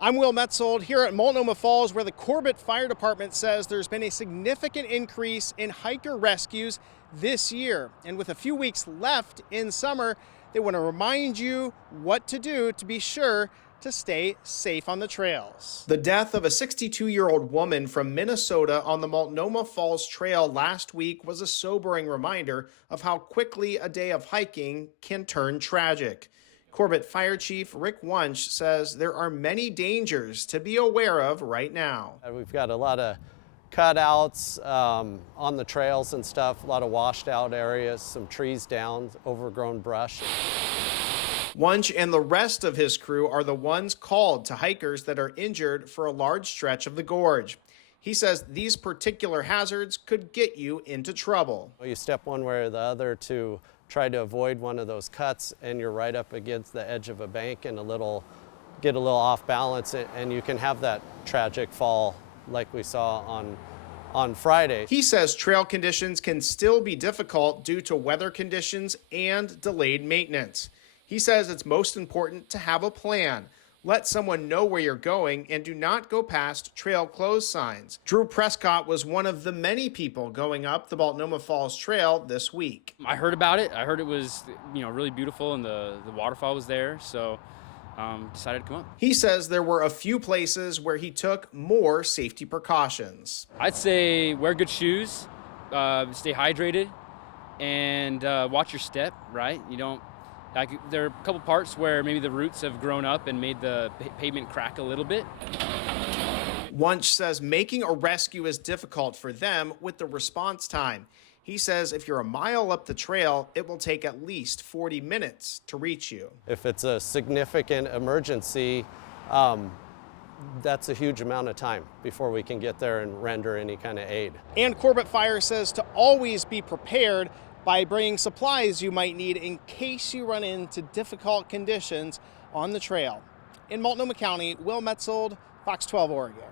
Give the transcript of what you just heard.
I'm Will Metzold here at Multnomah Falls, where the Corbett Fire Department says there's been a significant increase in hiker rescues this year. And with a few weeks left in summer, they want to remind you what to do to be sure to stay safe on the trails. The death of a 62-year-old woman from Minnesota on the Multnomah Falls Trail last week was a sobering reminder of how quickly a day of hiking can turn tragic. Corbett Fire Chief Rick Wunsch says there are many dangers to be aware of right now. We've got a lot of cutouts on the trails and stuff, a lot of washed out areas, some trees down, overgrown brush. Wunsch and the rest of his crew are the ones called to hikers that are injured for a large stretch of the gorge. He says these particular hazards could get you into trouble. You step one way or the other to try to avoid one of those cuts, and you're right up against the edge of a bank and get a little off balance, and you can have that tragic fall like we saw on Friday. He says trail conditions can still be difficult due to weather conditions and delayed maintenance. He says it's most important to have a plan. Let someone know where you're going and do not go past trail closed signs. Drew Prescott was one of the many people going up the Multnomah Falls Trail this week. I heard about it. I heard it was, really beautiful and the waterfall was there, so decided to come up. He says there were a few places where he took more safety precautions. I'd say wear good shoes, stay hydrated, and watch your step, right? There are a couple parts where maybe the roots have grown up and made the pavement crack a little bit. Wunsch says making a rescue is difficult for them with the response time. He says if you're a mile up the trail, it will take at least 40 minutes to reach you. If it's a significant emergency, that's a huge amount of time before we can get there and render any kind of aid. And Corbett Fire says to always be prepared by bringing supplies you might need in case you run into difficult conditions on the trail. In Multnomah County, Will Metzold, Fox 12 Oregon.